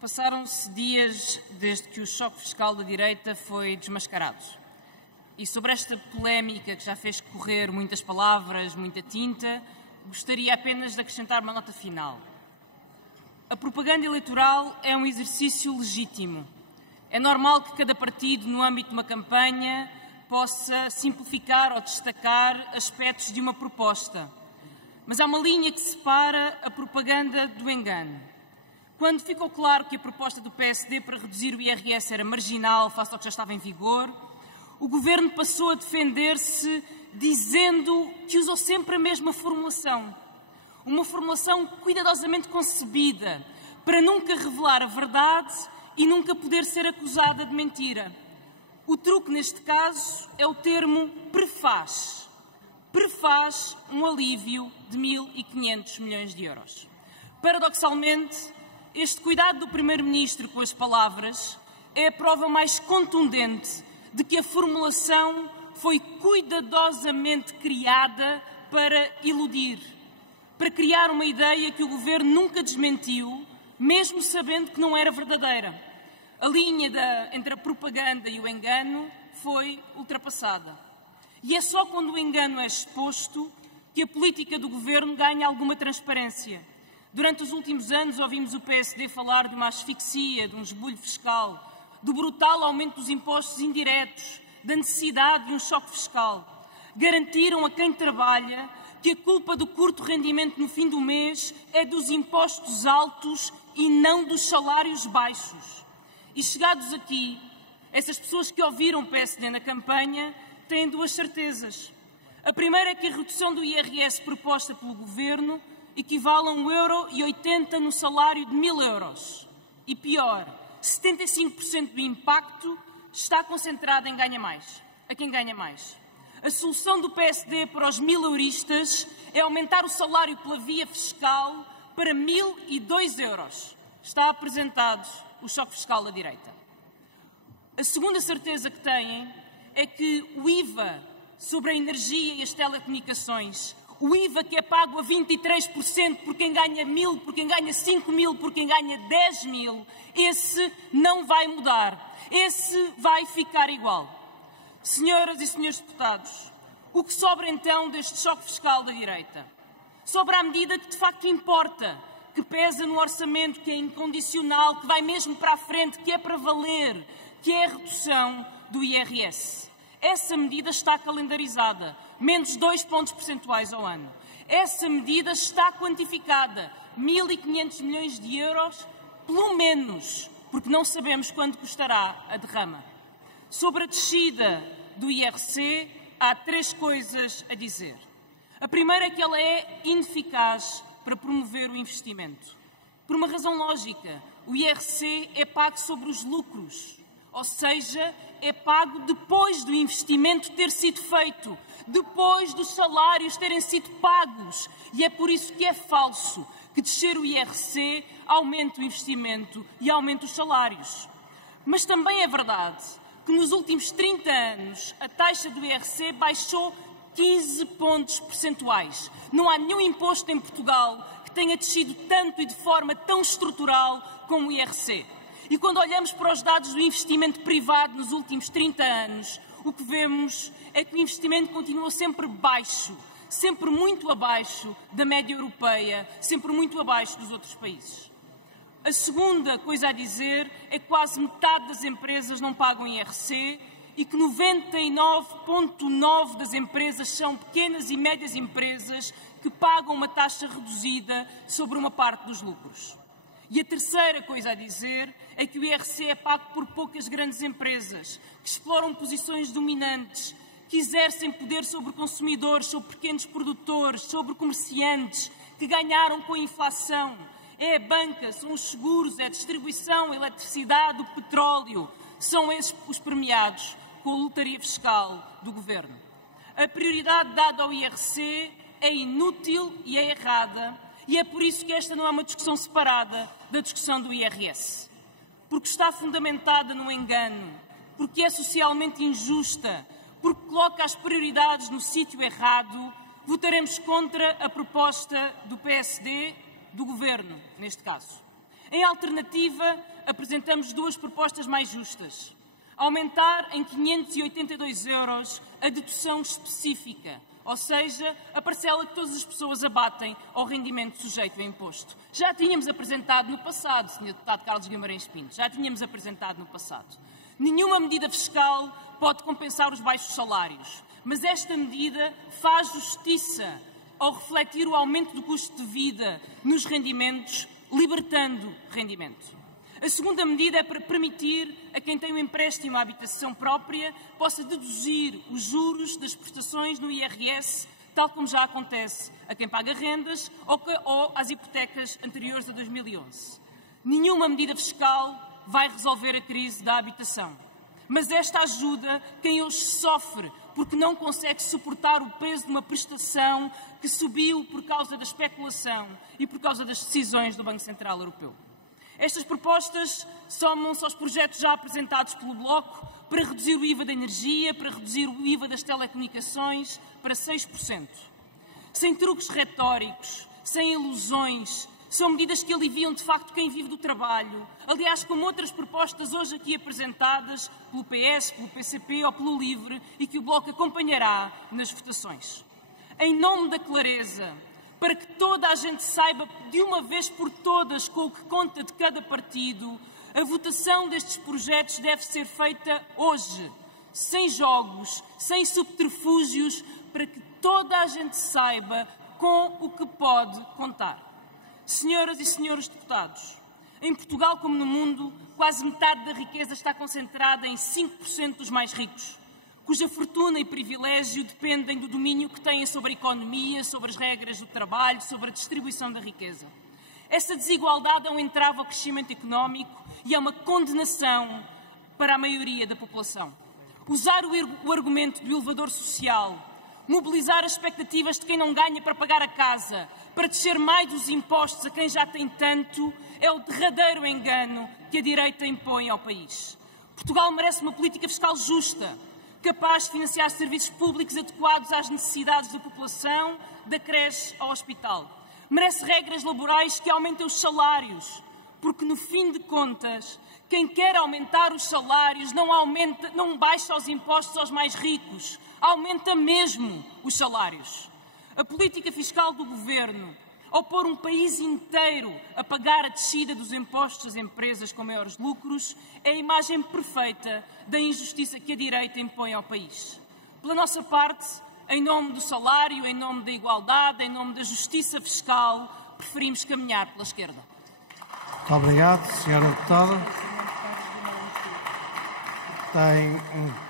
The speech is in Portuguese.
Passaram-se dias desde que o choque fiscal da direita foi desmascarado. E sobre esta polémica que já fez correr muitas palavras, muita tinta, gostaria apenas de acrescentar uma nota final. A propaganda eleitoral é um exercício legítimo. É normal que cada partido, no âmbito de uma campanha, possa simplificar ou destacar aspectos de uma proposta. Mas há uma linha que separa a propaganda do engano. Quando ficou claro que a proposta do PSD para reduzir o IRS era marginal face ao que já estava em vigor, o Governo passou a defender-se dizendo que usou sempre a mesma formulação. Uma formulação cuidadosamente concebida para nunca revelar a verdade e nunca poder ser acusada de mentira. O truque neste caso é o termo prefaz. Prefaz um alívio de 1.500 milhões de euros. Paradoxalmente, este cuidado do Primeiro-Ministro com as palavras é a prova mais contundente de que a formulação foi cuidadosamente criada para iludir, para criar uma ideia que o Governo nunca desmentiu, mesmo sabendo que não era verdadeira. A linha entre a propaganda e o engano foi ultrapassada. E é só quando o engano é exposto que a política do Governo ganha alguma transparência. Durante os últimos anos ouvimos o PSD falar de uma asfixia, de um esbulho fiscal, do brutal aumento dos impostos indiretos, da necessidade de um choque fiscal. Garantiram a quem trabalha que a culpa do curto rendimento no fim do mês é dos impostos altos e não dos salários baixos. E chegados aqui, essas pessoas que ouviram o PSD na campanha têm duas certezas. A primeira é que a redução do IRS proposta pelo Governo equivale a 1,80 € no salário de 1.000 euros. E pior, 75% do impacto está concentrado em a quem ganha mais. A solução do PSD para os 1.000euristas é aumentar o salário pela via fiscal para 1.002 euros. Está apresentado o choque fiscal da direita. A segunda certeza que têm é que o IVA sobre a energia e as telecomunicações, o IVA que é pago a 23% por quem ganha 1.000, por quem ganha 5.000, por quem ganha 10.000, esse não vai mudar. Esse vai ficar igual. Senhoras e senhores deputados, o que sobra então deste choque fiscal da direita? Sobra a medida que de facto importa, que pesa no orçamento, que é incondicional, que vai mesmo para a frente, que é para valer, que é a redução do IRS. Essa medida está calendarizada, menos 2 pontos percentuais ao ano. Essa medida está quantificada, 1.500 milhões de euros, pelo menos, porque não sabemos quanto custará a derrama. Sobre a descida do IRC, há 3 coisas a dizer. A primeira é que ela é ineficaz para promover o investimento. Por uma razão lógica, o IRC é pago sobre os lucros, ou seja, é pago depois do investimento ter sido feito, depois dos salários terem sido pagos. E é por isso que é falso que descer o IRC aumenta o investimento e aumenta os salários. Mas também é verdade que nos últimos 30 anos a taxa do IRC baixou 15 pontos percentuais. Não há nenhum imposto em Portugal que tenha descido tanto e de forma tão estrutural como o IRC. E quando olhamos para os dados do investimento privado nos últimos 30 anos, o que vemos é que o investimento continua sempre baixo, sempre muito abaixo da média europeia, sempre muito abaixo dos outros países. A segunda coisa a dizer é que quase metade das empresas não pagam IRC e que 99,9% das empresas são pequenas e médias empresas que pagam uma taxa reduzida sobre uma parte dos lucros. E a terceira coisa a dizer é que o IRC é pago por poucas grandes empresas que exploram posições dominantes, que exercem poder sobre consumidores, sobre pequenos produtores, sobre comerciantes, que ganharam com a inflação. É a banca, são os seguros, é a distribuição, a eletricidade, o petróleo. São esses os premiados com a lotaria fiscal do Governo. A prioridade dada ao IRC é inútil e é errada. E é por isso que esta não é uma discussão separada da discussão do IRS. Porque está fundamentada no engano, porque é socialmente injusta, porque coloca as prioridades no sítio errado, votaremos contra a proposta do PSD, do Governo, neste caso. Em alternativa, apresentamos duas propostas mais justas. Aumentar em 582 € a dedução específica, ou seja, a parcela que todas as pessoas abatem ao rendimento sujeito a imposto. Já tínhamos apresentado no passado, Sr. Deputado Carlos Guimarães Pinto, já tínhamos apresentado no passado. Nenhuma medida fiscal pode compensar os baixos salários, mas esta medida faz justiça ao refletir o aumento do custo de vida nos rendimentos, libertando rendimento. A segunda medida é para permitir a quem tem um empréstimo à habitação própria possa deduzir os juros das prestações no IRS, tal como já acontece a quem paga rendas ou às hipotecas anteriores a 2011. Nenhuma medida fiscal vai resolver a crise da habitação, mas esta ajuda quem hoje sofre porque não consegue suportar o peso de uma prestação que subiu por causa da especulação e por causa das decisões do Banco Central Europeu. Estas propostas somam-se aos projetos já apresentados pelo Bloco para reduzir o IVA da energia, para reduzir o IVA das telecomunicações para 6%. Sem truques retóricos, sem ilusões, são medidas que aliviam de facto quem vive do trabalho. Aliás, como outras propostas hoje aqui apresentadas pelo PS, pelo PCP ou pelo LIVRE e que o Bloco acompanhará nas votações. Em nome da clareza, para que toda a gente saiba de uma vez por todas com o que conta de cada partido, a votação destes projetos deve ser feita hoje, sem jogos, sem subterfúgios, para que toda a gente saiba com o que pode contar. Senhoras e senhores deputados, em Portugal como no mundo, quase metade da riqueza está concentrada em 5% dos mais ricos, cuja fortuna e privilégio dependem do domínio que têm sobre a economia, sobre as regras do trabalho, sobre a distribuição da riqueza. Essa desigualdade é um entrave ao crescimento económico e é uma condenação para a maioria da população. Usar o argumento do elevador social, mobilizar as expectativas de quem não ganha para pagar a casa, para descer mais os impostos a quem já tem tanto, é o derradeiro engano que a direita impõe ao país. Portugal merece uma política fiscal justa, capaz de financiar serviços públicos adequados às necessidades da população, da creche ao hospital. Merece regras laborais que aumentem os salários, porque, no fim de contas, quem quer aumentar os salários não baixa os impostos aos mais ricos, aumenta mesmo os salários. A política fiscal do Governo, ao pôr um país inteiro a pagar a descida dos impostos às empresas com maiores lucros, é a imagem perfeita da injustiça que a direita impõe ao país. Pela nossa parte, em nome do salário, em nome da igualdade, em nome da justiça fiscal, preferimos caminhar pela esquerda. Muito obrigado, Sra. Deputada. Tem